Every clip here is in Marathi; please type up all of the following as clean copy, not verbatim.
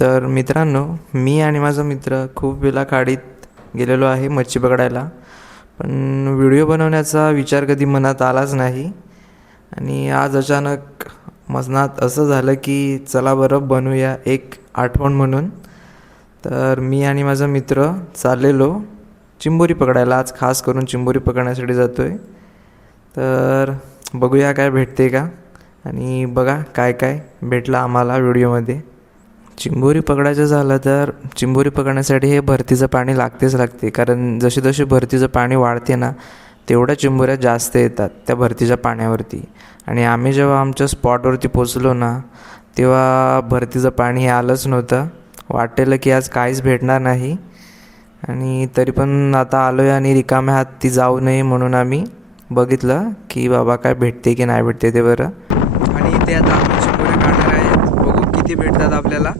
तर मित्रांनो, मी आणि माझा मित्र खूप वेळा खाडीत गेलेलो आहे मच्छी पकडायला, पण व्हिडिओ बनवण्याचा विचार कधी मनात आलाच नाही. आणि आज अचानक मनात असं झालं की चला बरं बनवूया एक आठवण म्हणून. तर मी आणि माझा मित्र चाललेलो चिंबोरी पकडायला. आज खास करून चिंबोरी पकडण्यासाठी जातो आहे. तर बघूया काय भेटते का, आणि बघा काय काय भेटलं आम्हाला व्हिडिओमध्ये. चिंबोरी पकडायचं झालं तर चिंबोरी पकडण्यासाठी हे भरतीचं पाणी लागते, कारण जशी जशी भरतीचं पाणी वाढते ना, तेवढ्या चिंबोऱ्या जास्त येतात त्या भरतीच्या पाण्यावरती. आणि आम्ही जेव्हा आमच्या स्पॉटवरती पोचलो ना, तेव्हा भरतीचं पाणी हे आलंच नव्हतं. वाटलेलं की आज काहीच भेटणार नाही, आणि तरी पण आता आलो आहे आणि रिकाम्या हाती जाऊ नये म्हणून आम्ही बघितलं की बाबा काय भेटते की नाही भेटते ते बरं. आणि इथे आता आम्ही चिंबोऱ्या काढणार आहेत. बघू किती भेटतात आपल्याला.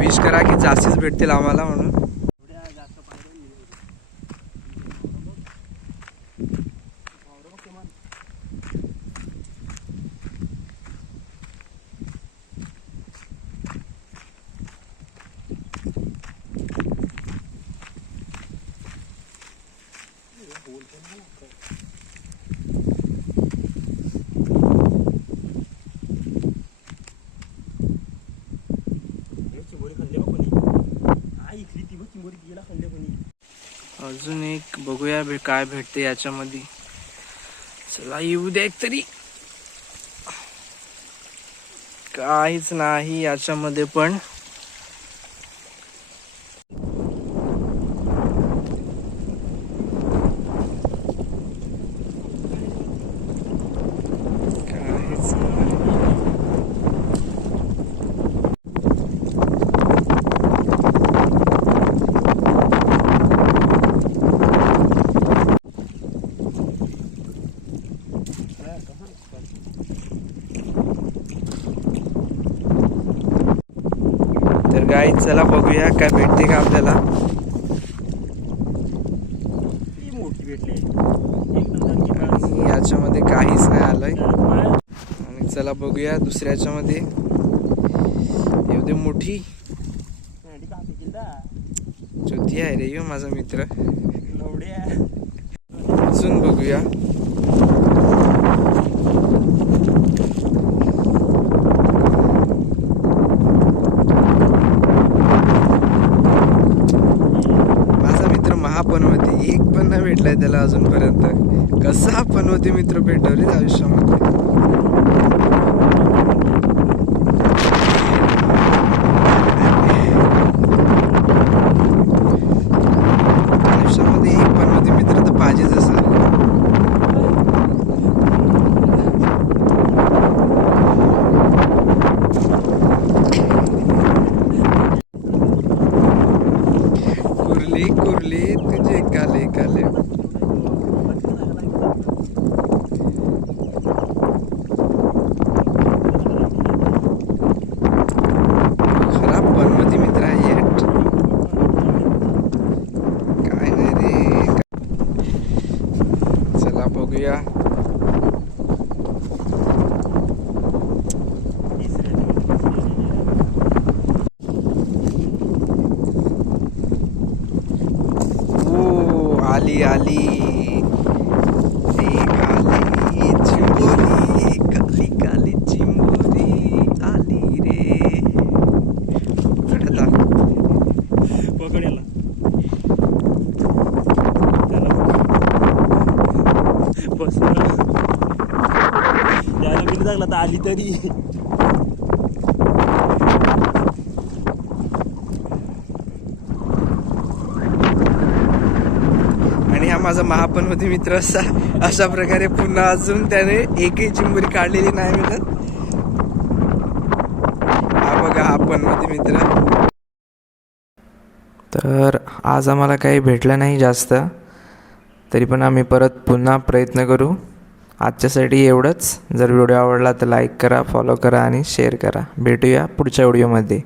विश करा की जास्तीच भेटतील आम्हाला म्हणून. अजून एक बघूया काय भेटते याच्यामध्ये. चला येऊ द्या एक तरी. काहीच नाही याच्यामध्ये पण. काहीच तर गाईज चला बघूया काय भेटते का आपल्याला. आणि याच्यामध्ये काहीच नाही आलंय. आणि चला बघूया दुसऱ्या याच्यामध्ये. एवढी मोठी चोथी आहे रे यो माझा मित्र. अजून बघूया. पनवती एक पण नाही भेटलाय त्याला अजूनपर्यंत. कसा पनवती मित्र भेटवले आयुष्यामध्ये. आयुष्यामध्ये एक पनवती मित्र तर पाहिजेच असं. कुर्ली कुर्ली तुझे काले काले. खराब पनवती मित्र आहे. काय नाही रे. चला बघूया. आली आली एक आली चिंबोरी. काली काली चिंबोरी आली रे. पकडला पकड याला. बस यायला बिल लागला तर आली तरी. आणि हा माझा महापनवती मित्र अशा प्रकारे पुन्हा अजून त्याने एकही चिंबोरी काढलेली नाही मिळत. हा बघा हा पनवती मित्र. तर आज आम्हाला काही भेटलं नाही जास्त, तरी पण आम्ही परत पुन्हा प्रयत्न करू. आजच्यासाठी एवढंच. जर व्हिडिओ आवडला तर लाईक करा, फॉलो करा आणि शेअर करा. भेटूया पुढच्या व्हिडिओमध्ये.